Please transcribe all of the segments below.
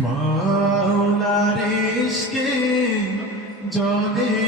মাওলার ইশকে জলে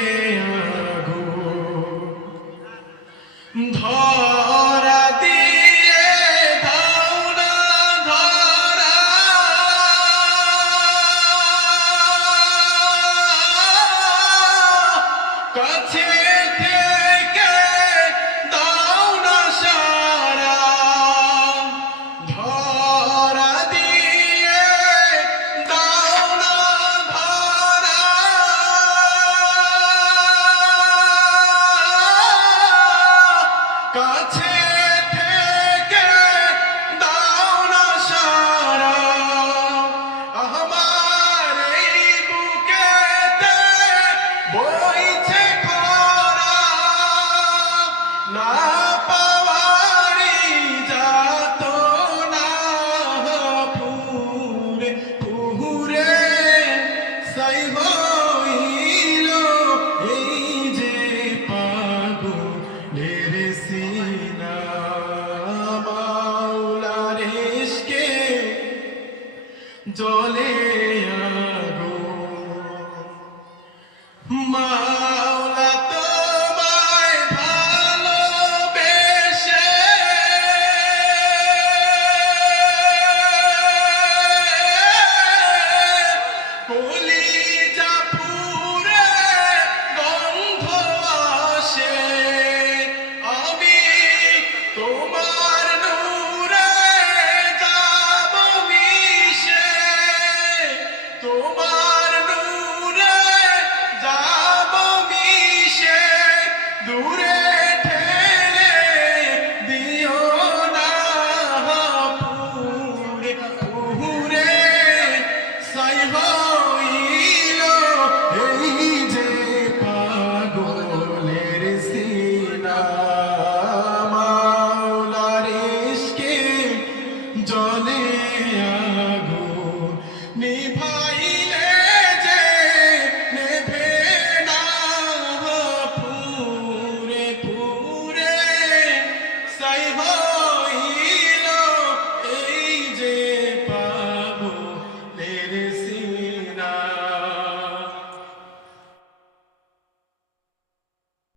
কাছে